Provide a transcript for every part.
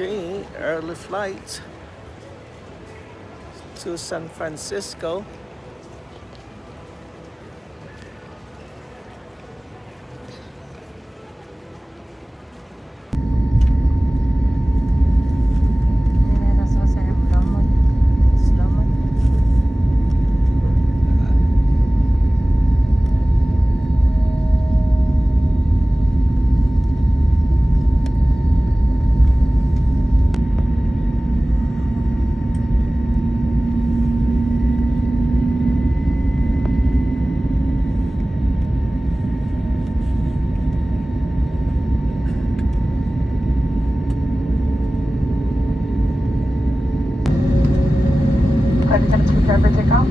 Okay, early flight to San Francisco. Flight attendants prepare for takeoff.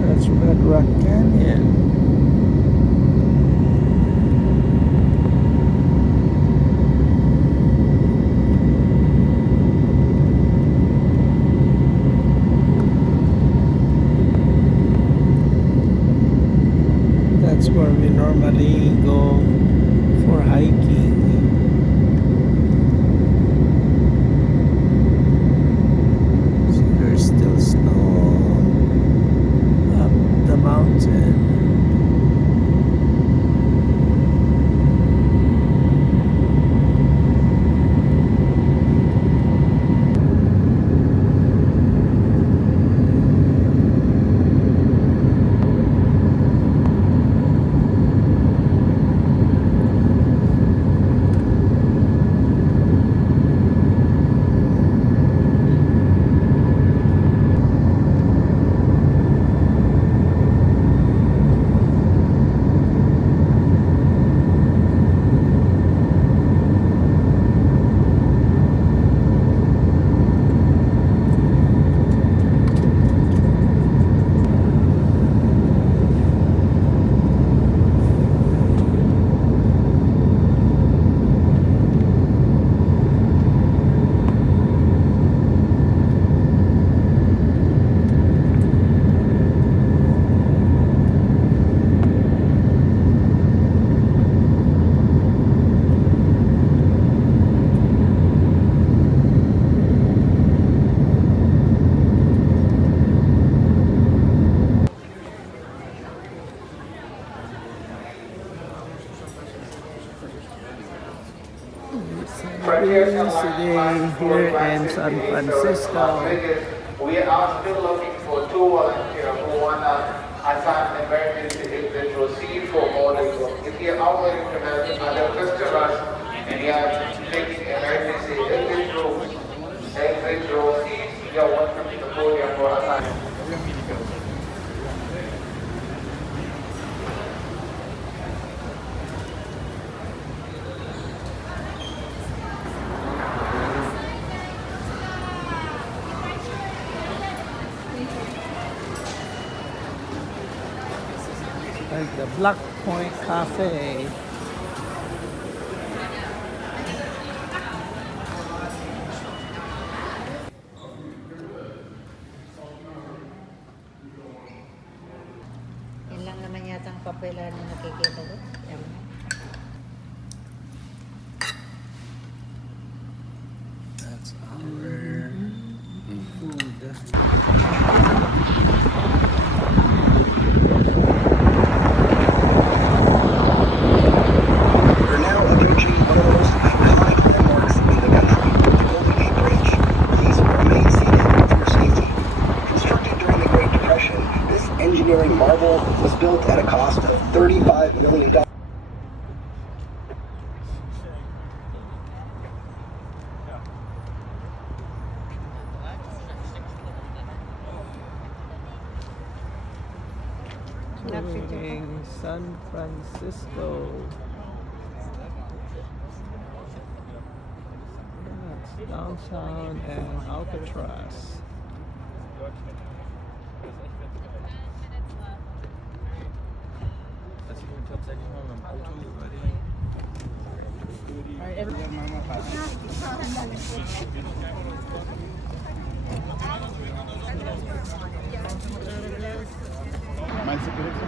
That's Red Rock Canyon. That's where we normally go for hiking. So there's still snow up the mountain. Frontiers Today Airlines here in San Francisco. We are still looking for 2 volunteers who want to assign emergency exit receipt for boarding. If you are willing to help other customers and you are taking emergency exit row seats, you are welcome to the podium for assignment. Like the Black Point Cafe. Yan lang naman yata ang papela na nakikita ko. Yan. That's our food. Touring San Francisco. That's downtown and Alcatraz. Das sieht tatsächlich mal mit dem Auto über die. Meinst du, direkt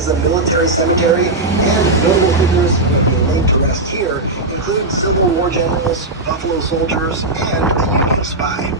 is a military cemetery, and notable figures that have been laid to rest here include Civil War generals, Buffalo soldiers, and a Union spy.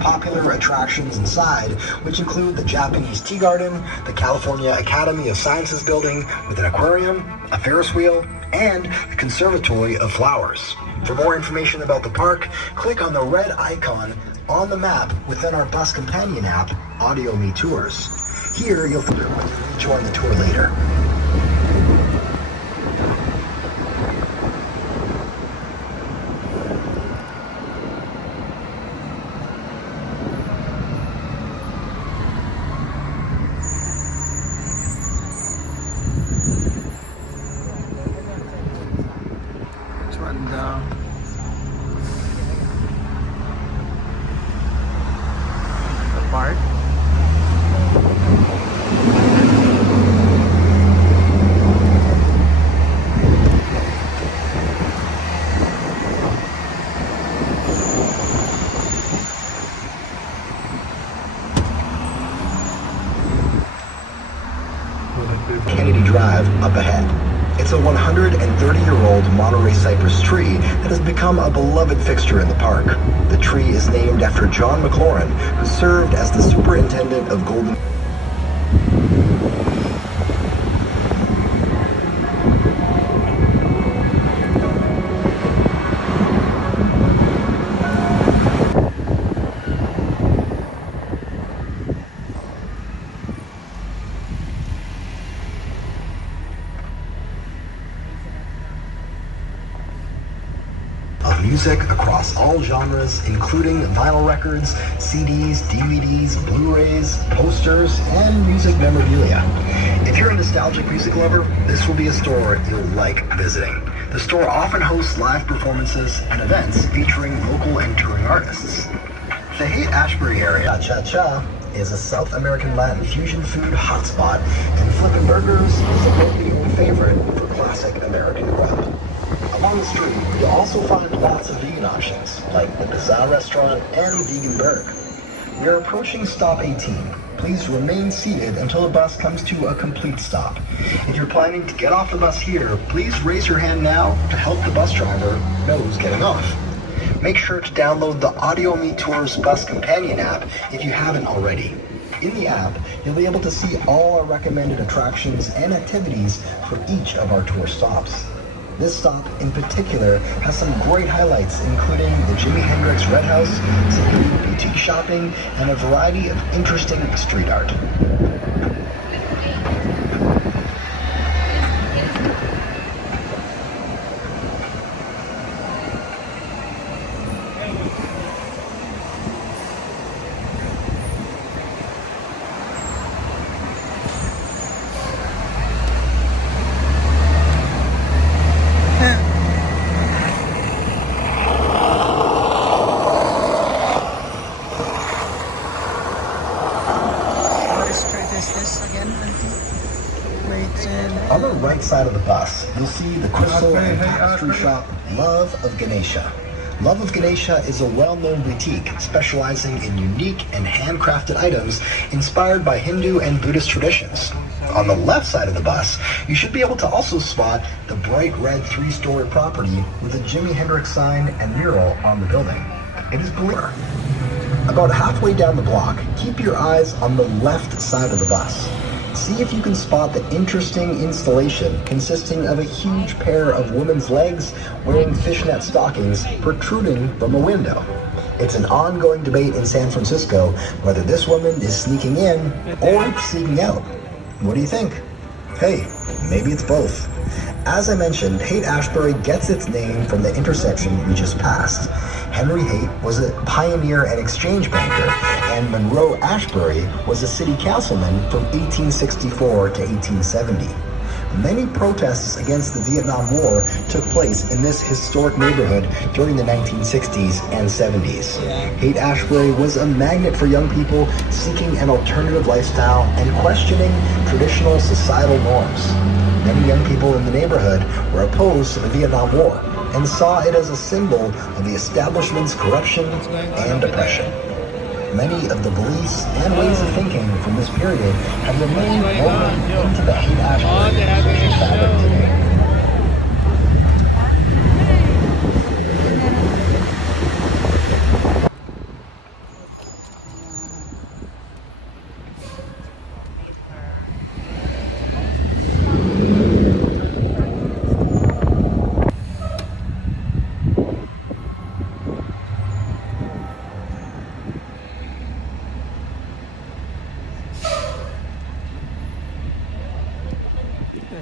Popular attractions inside, which include the Japanese Tea Garden, the California Academy of Sciences building with an aquarium, a Ferris wheel, and the Conservatory of Flowers. For more information about the park, click on the red icon on the map within our bus companion app, Audio Me Tours. Here you'll join the tour later. Park. Kennedy Drive up ahead. It's a 130-year-old Monterey cypress tree that has become a beloved fixture in the park. The tree is named after John McLaurin, who served as the superintendent of Golden. Music across all genres, including vinyl records, CDs, DVDs, Blu-rays, posters, and music memorabilia. If you're a nostalgic music lover, this will be a store you'll like visiting. The store often hosts live performances and events featuring local and touring artists. The Haight-Ashbury area, Cha-Cha, is a South American Latin fusion food hotspot, and Flippin' Burgers is a local favorite for classic American grub. Along the street, you'll also find lots of vegan options, like the Bazaar Restaurant and Vegan Burg. We are approaching stop 18. Please remain seated until the bus comes to a complete stop. If you're planning to get off the bus here, please raise your hand now to help the bus driver know who's getting off. Make sure to download the Audio Me Tours Bus Companion app if you haven't already. In the app, you'll be able to see all our recommended attractions and activities for each of our tour stops. This stop, in particular, has some great highlights, including the Jimi Hendrix Red House, some boutique shopping, and a variety of interesting street art. On the right side of the bus, you'll see the crystal and tapestry shop Love of Ganesha. Love of Ganesha is a well-known boutique specializing in unique and handcrafted items inspired by Hindu and Buddhist traditions. On the left side of the bus, you should be able to also spot the bright red 3-story property with a Jimi Hendrix sign and mural on the building. It is believed. About halfway down the block, keep your eyes on the left side of the bus. See if you can spot the interesting installation consisting of a huge pair of women's legs wearing fishnet stockings protruding from a window. It's an ongoing debate in San Francisco whether this woman is sneaking in or sneaking out. What do you think? Hey, maybe it's both. As I mentioned, Haight-Ashbury gets its name from the intersection we just passed. Henry Haight was a pioneer and exchange banker, and Monroe Ashbury was a city councilman from 1864 to 1870. Many protests against the Vietnam War took place in this historic neighborhood during the 1960s and 70s. Haight-Ashbury was a magnet for young people seeking an alternative lifestyle and questioning traditional societal norms. Many young people in the neighborhood were opposed to the Vietnam War and saw it as a symbol of the establishment's corruption and oppression. Many of the beliefs and ways of thinking from this period have remained woven into the Haight-Ashbury social fabric today.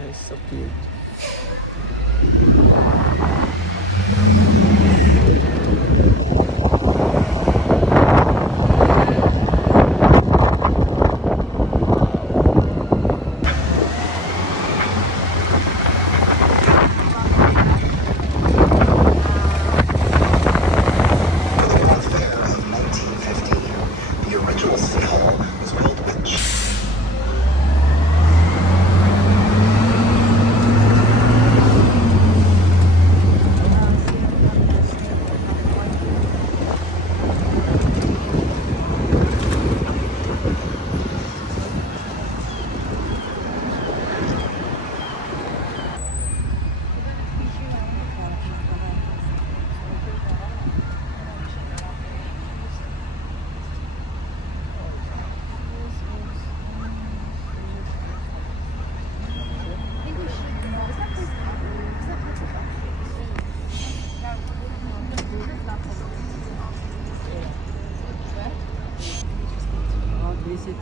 It's so cute.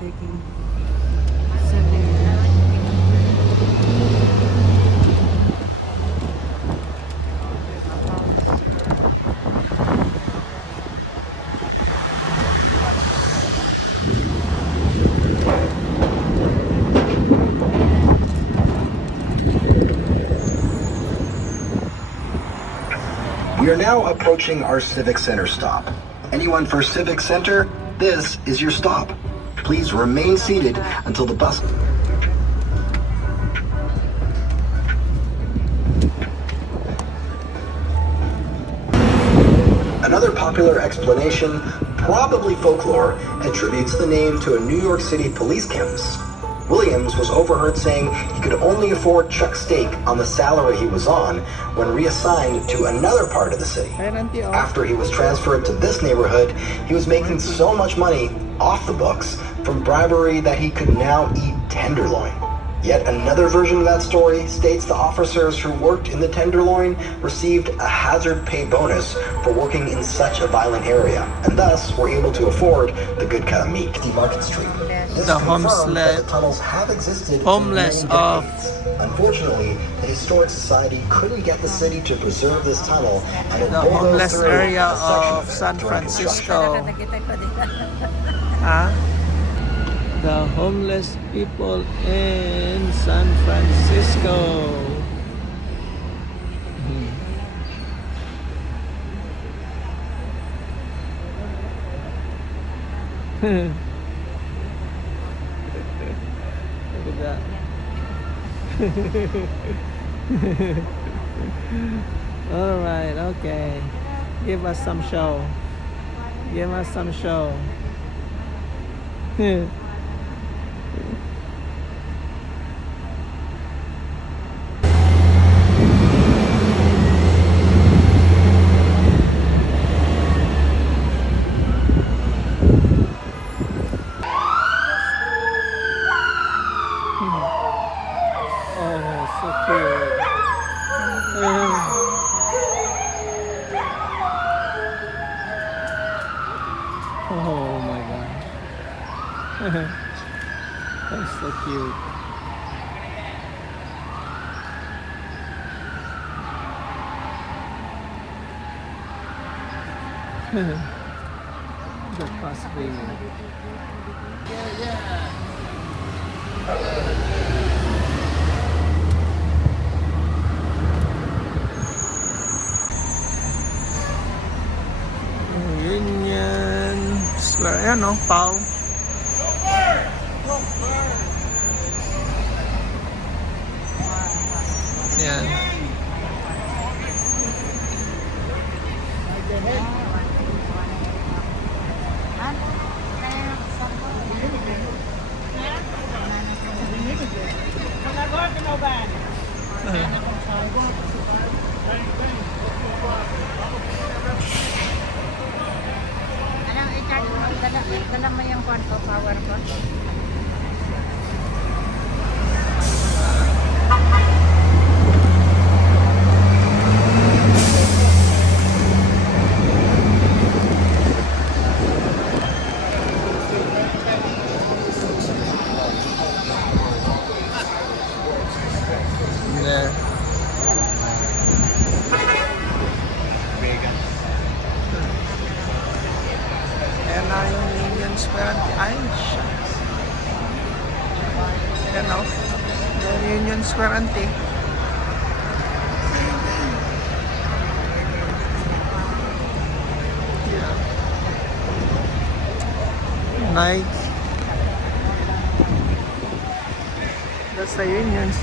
Taking 7 We are now approaching our Civic Center stop. Anyone for Civic Center? This is your stop. Please remain seated until the bus. Another popular explanation, probably folklore, attributes the name to a New York City police chemist. Williams was overheard saying he could only afford chuck steak on the salary he was on when reassigned to another part of the city. After he was transferred to this neighborhood, he was making so much money off the books from bribery that he could now eat tenderloin. Yet another version of that story states the officers who worked in the Tenderloin received a hazard pay bonus for working in such a violent area, and thus were able to afford the good cut of meat. Market Street. This The confirms that the tunnels have existed homeless for many of decades. Unfortunately, the Historic Society couldn't get the city to preserve this tunnel, and it the bulldozed homeless through area a section of it San during construction. Francisco. Huh? The homeless people in San Francisco. Look at that. All right, okay. Give us some show. Give us some show. Oh my god. That's so cute. The cosplay. Union Square. Ayan o, Pau. Yan. Anong i-charge mo? Dala mo yung kwarto, power ko. There. Ayan na yung Union Square. Ay, shucks. Ayan o. Yung Union Square ante. Yeah. Nice. That's the Unions.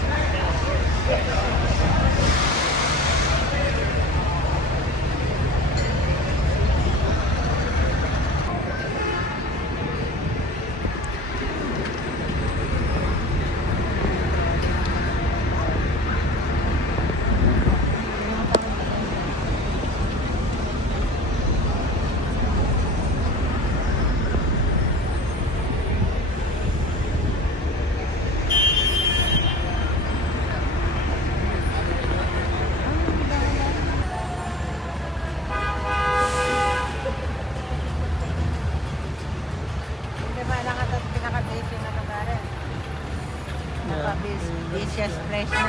Diba, pinaka-busy na lugar eh. Busiest place na.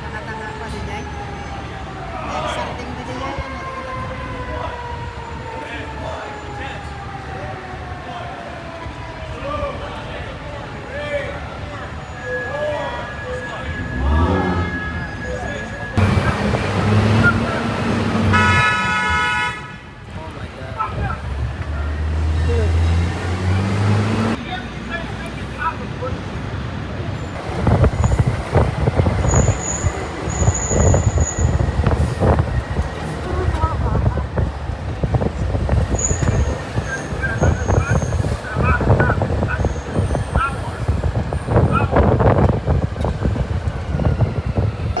Nakatanga pa din ay. Exciting na din ay.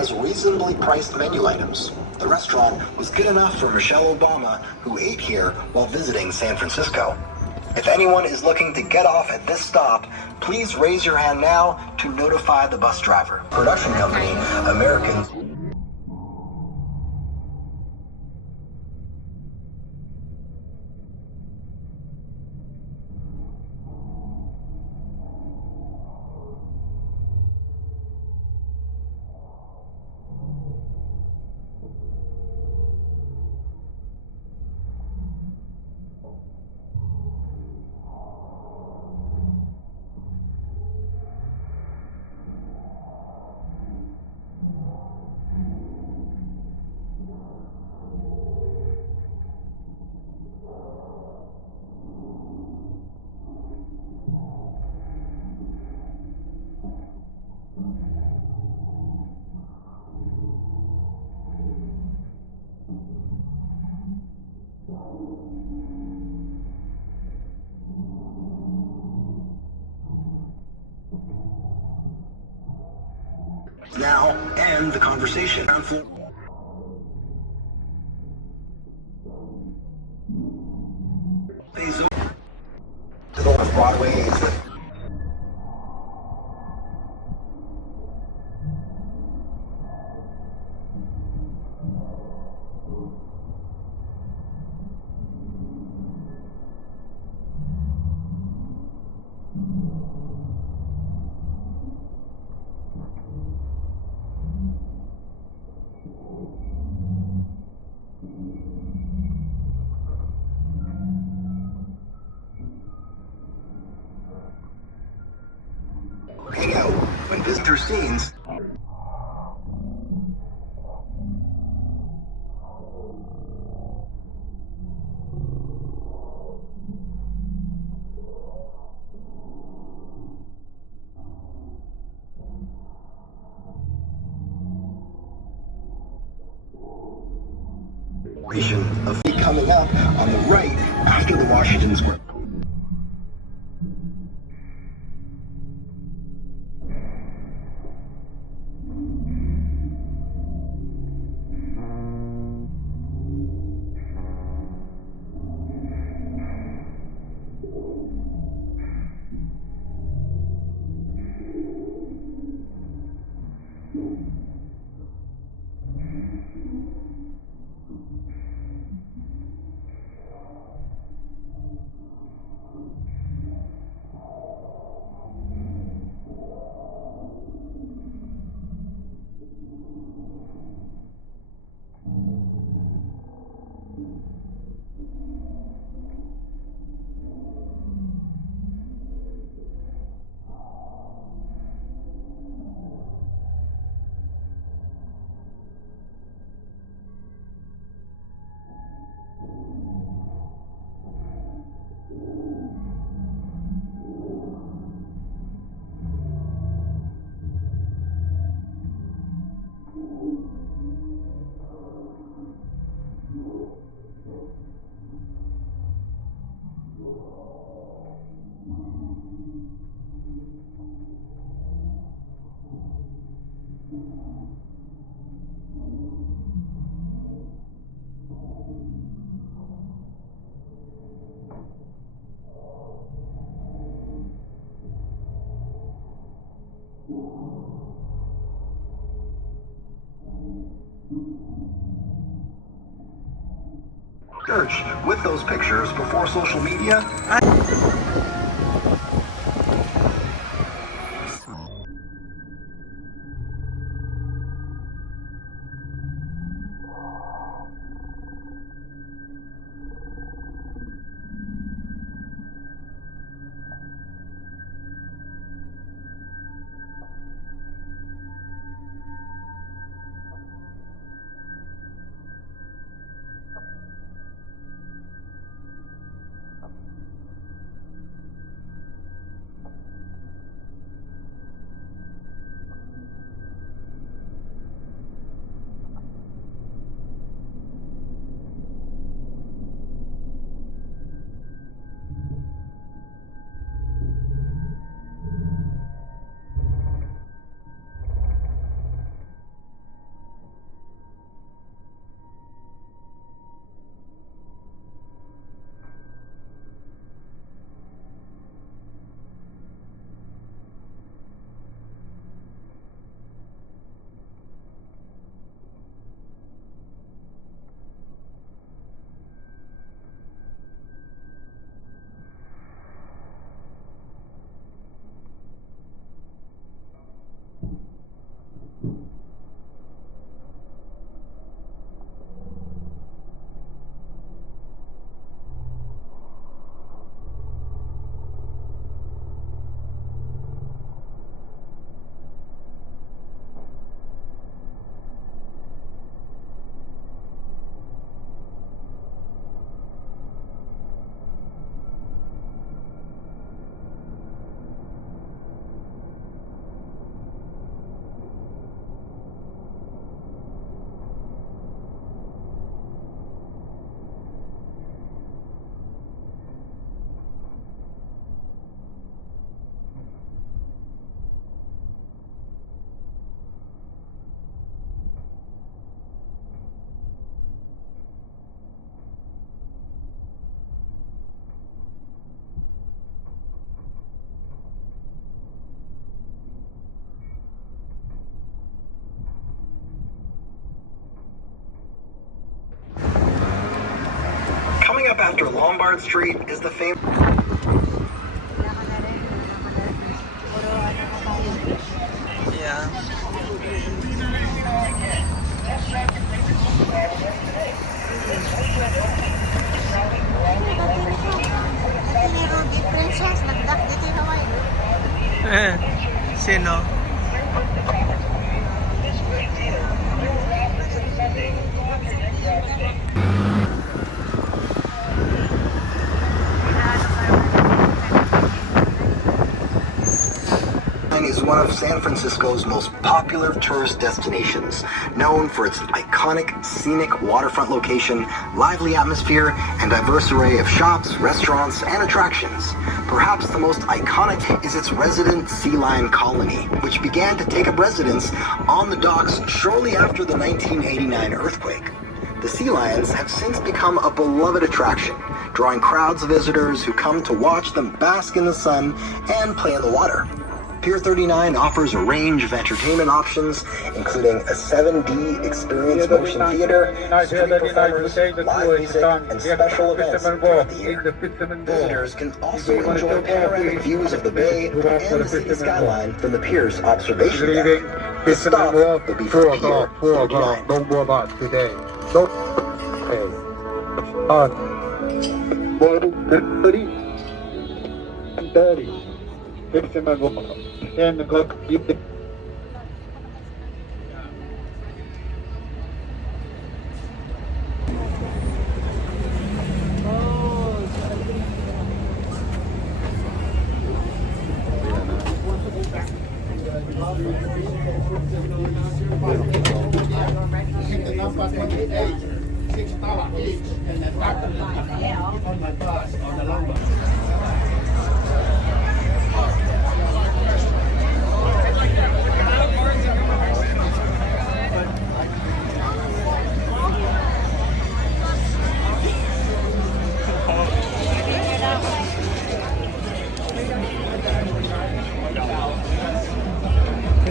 As reasonably priced menu items. The restaurant was good enough for Michelle Obama, who ate here while visiting San Francisco. If anyone is looking to get off at this stop, please raise your hand now to notify the bus driver. Production company, American. conversation. Broadway. Hangout when visitor scenes. Of coming up on the right after the Washington Square. Search with those pictures before social media. Lombard Street is the famous. Wala ka na rin. Puro ano ka tayo. Yeah. Ni Ruby Princess, nagdak dito na may. Sino? Is one of San Francisco's most popular tourist destinations, known for its iconic, scenic waterfront location, lively atmosphere, and diverse array of shops, restaurants, and attractions. Perhaps the most iconic is its resident sea lion colony, which began to take up residence on the docks shortly after the 1989 earthquake. The sea lions have since become a beloved attraction, drawing crowds of visitors who come to watch them bask in the sun and play in the water. Pier 39 offers a range of entertainment options, including a 7D experience motion theater, street performers, live music, and special events throughout the year. Visitors can also enjoy panoramic views of the bay and the city skyline from the pier's observation deck. The stop will be for Pier 39. Don't worry about today. Don't. Hey. 30. Fisherman walk. 10 o'clock.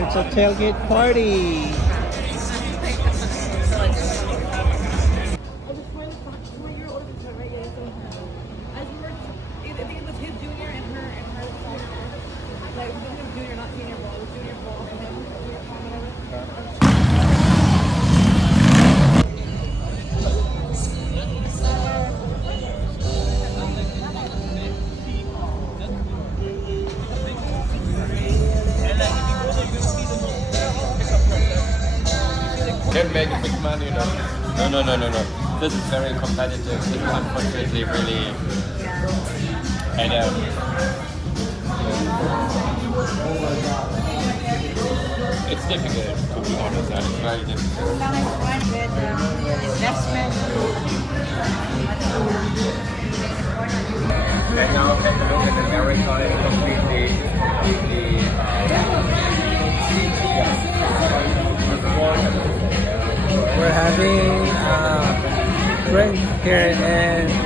It's a tailgate party. Can make big money, you know. No. This is very competitive. This is unfortunately really, and it's difficult to be honest. It's very difficult. Investment. And now take a look at America. It's completely. We're having a drink here in